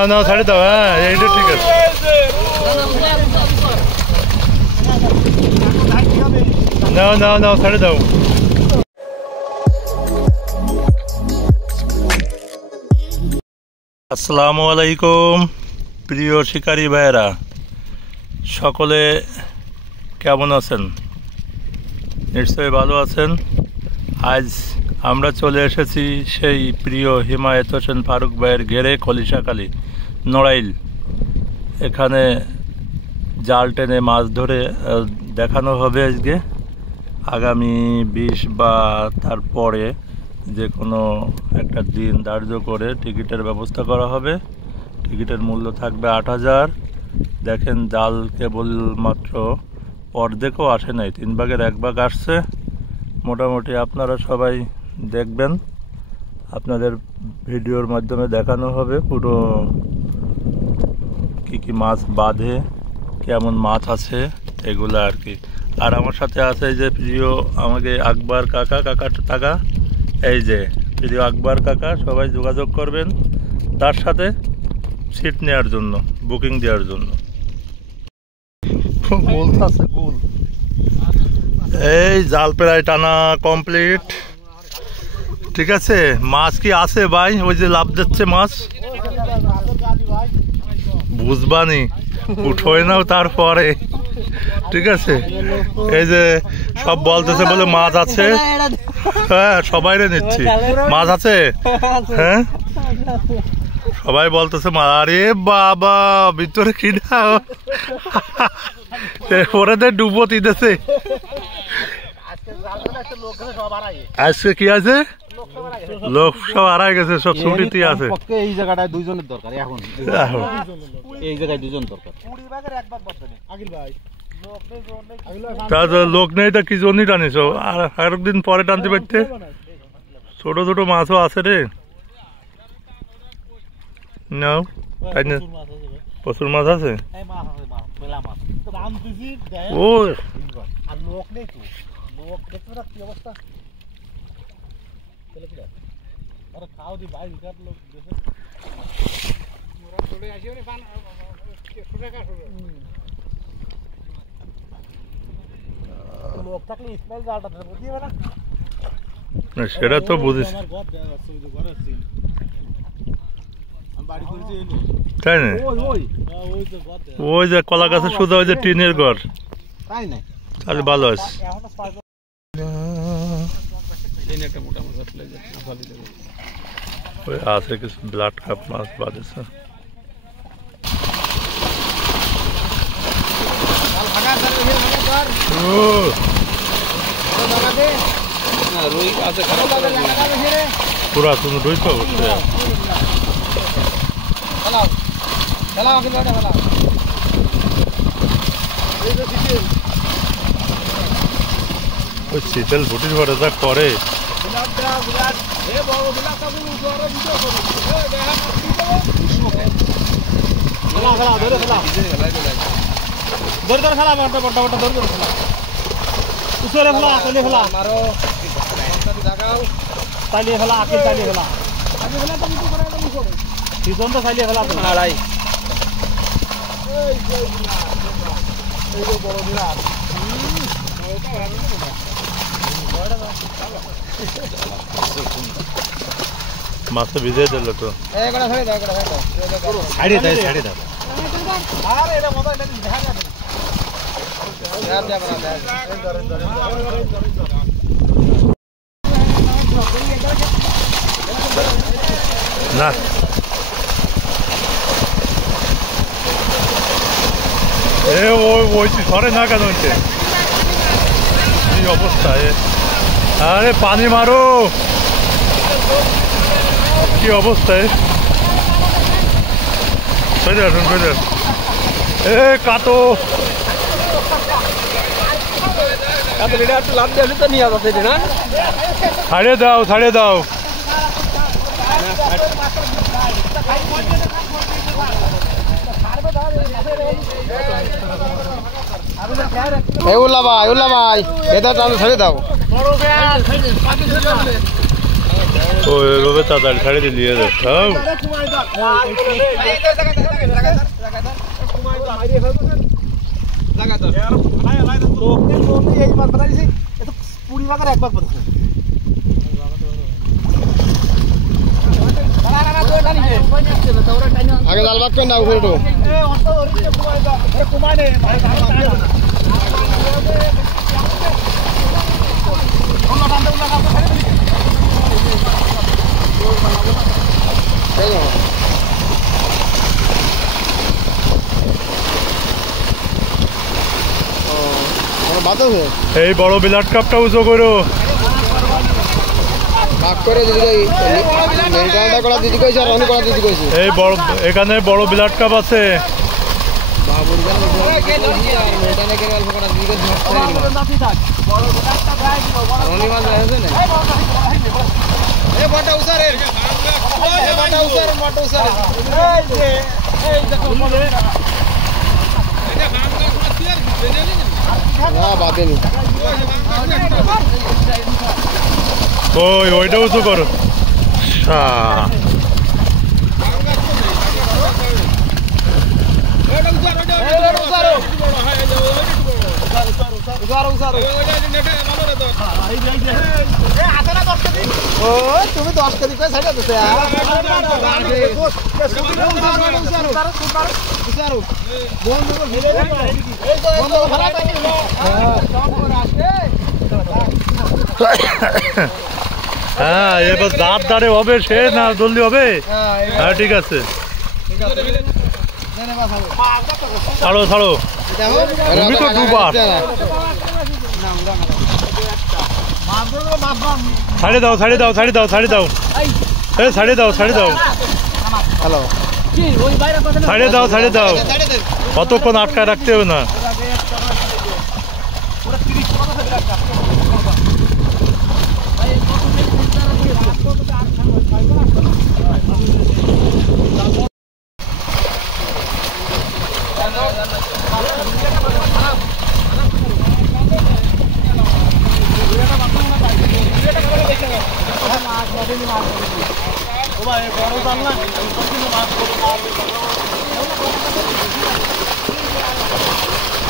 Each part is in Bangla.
নাও নাও ছাড়ে দাও। হ্যাঁ এইটা ঠিক আছে। নাও নাও নাও ছাড়ে দাও। আসসালামু আলাইকুম প্রিয় শিকারী ভাইয়েরা, সকলে কেমন আছেন? নিশ্চয়ই ভালো আছেন। আজ আমরা চলে এসেছি সেই প্রিয় হিমায়ত হোসেন ফারুক ভাইয়ের ঘেরে খলিশাখালী নড়াইল। এখানে জাল টেনে মাছ ধরে দেখানো হবে আজকে। আগামী 20 বা তারপরে যে কোনো একটা দিন ধার্য করে টিকিটের ব্যবস্থা করা হবে। টিকিটের মূল্য থাকবে 8000। দেখেন জাল কেবলমাত্র অর্ধেকও আসে নাই, 3 ভাগের 1 ভাগ আসছে। মোটামুটি আপনারা সবাই দেখবেন, আপনাদের ভিডিওর মাধ্যমে দেখানো হবে পুরো কি মাছ বাঁধে, কেমন মাছ আছে এগুলো আর কি। আর আমার সাথে আছে যে প্রিয় আমাকে আকবর কাকা, এই যে প্রিয় আকবর কাকা, সবাই যোগাযোগ করবেন তার সাথে সিট নেওয়ার জন্য, বুকিং দেওয়ার জন্য। এই জাল প্রায় টানা কমপ্লিট, ঠিক আছে। মাছ কি আছে ভাই? ওই যে লাভ যাচ্ছে মাছ, বুঝবানি উঠোয় নাও তারপরে, ঠিক আছে। এই যে সব বলতেছে বলে মাছ আছে। হ্যাঁ সবাই নিচ্ছি, মাছ আছে। হ্যাঁ সবাই বলতেছে আরে বাবা ভিতরে কিনা ওরাদের ডুবো দিতেছে। আজকে কি আছে? লোক সব হারাই গেছে, সব ছুটিতে আছে। এই জায়গাটায় 2 জনের দরকার এখন, এই জায়গায় 2 জন দরকার। লোক নেই তা কি জন্যই টানিস? আর একদিন পরে টানতে পারতে। ছোট ছোট মাছও আছে রে, নাও তাই না? প্রচুর মাছ আছে। ও লোক নেই তো, লোক দেখতে না কি অবস্থা। খাও দি ভাই, লোক দেখে চলে আসি লোক থাকলে ইসমাইল জালটা বুঝিয়ে না, সেটা তো বুঝিস তাই না? ওই যে কলা গাছের শুধু ওই যে টিনের ঘর, তাহলে ভালো আছে। আছে কিছু ব্লাড কাপ মাছ বাঁধেছে। পুরাতন রুই তো ওই শীতল ফুটির ঘরে যা করে। মাছ ভিজে দিল তো। না ওই সরে না কেন এই অবস্থা? আরে পানি মারো, কি অবস্থায়? এ কাতো ছাড়িয়ে দাও, ছাড়িয়ে দাও। উল্লা ভাই এটা টানো ছেড়ে দাও। ওইভাবে তাড়াতাড়ি ছাড়ি দিয়ে যাচ্ছে। আগে জাল বাঁধবেন না উপরে তো এই বড় বিলাট কাপটা উঁচু করো এই বড় এখানে বড় বিলাট কাপ আছে ওই ওইটা উঁচু করো তুমি 10 কেজি করে ছাড়া দিতে হ্যাঁ এবার দাঁত দাঁড়ে হবে সে না জলদি হবে হ্যাঁ ঠিক আছে ছাড়ো ছাড়ো তুমি তো দুবার ছাড়ে দাও ছাড়ে দাও ছাড়ে দাও ছাড়ে দাও ছাড়ে দাও ছাড়ে দাও হ্যালো ছাড়ে দাও ছাড়ে দাও কতক্ষণ আটকায় রাখতে হবে না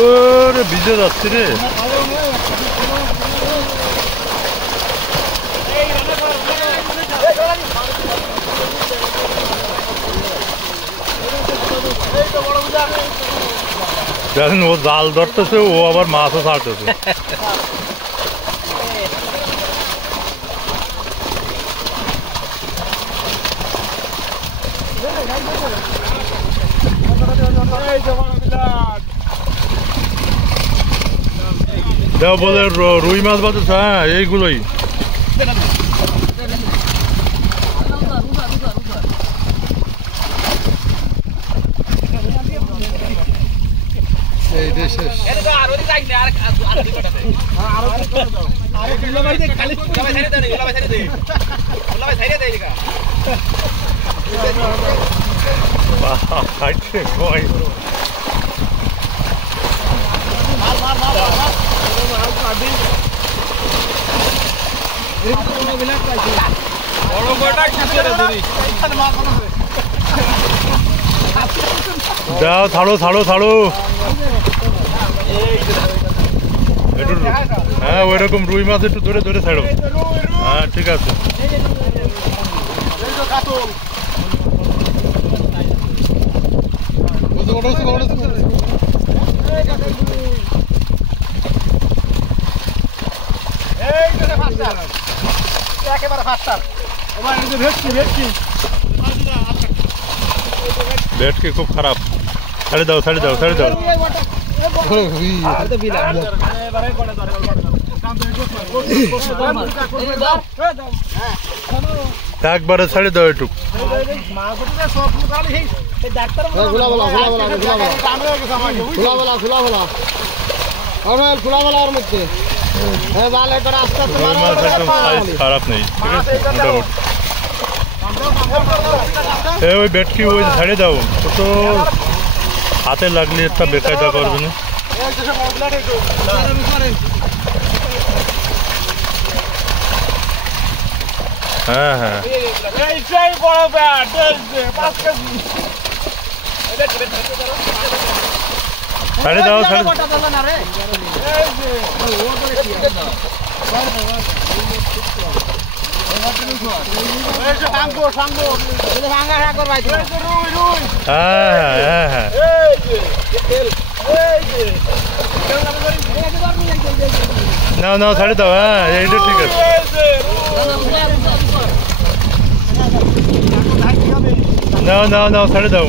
ওরে ভিজে যাচ্ছে রে দেখেন ও জাল ধরতেছে ও আবার মাছও ছাড়তেছে দেও বলে রুই মাছ বাঁচেছে হ্যাঁ এইগুলোই দাও ছাড়ো ছাড়ো ছাড়ো একটু হ্যাঁ ওইরকম রুই মাছ একটু ধরে ধরে ছাড়ো হ্যাঁ ঠিক আছে ভেটকি খুব খারাপ ছাড়ে দাও ছাড়ে দাও ছাড়ে দাও একবারে ছাড়ে দাও একটু খারাপ নেই ঠিক আছে মোটামুটি ওই ভেটকি ওই ছাড়ে দাও তো হাতে লাগলে একটা বেকায়দা করবে না হ্যাঁ হ্যাঁ ছাড়ে দাও ছাড়ে হ্যাঁ হ্যাঁ হ্যাঁ নাও নাও ছাড়ে দাও হ্যাঁ এইটা ঠিক আছে নাও নাও নাও ছাড়ে দাও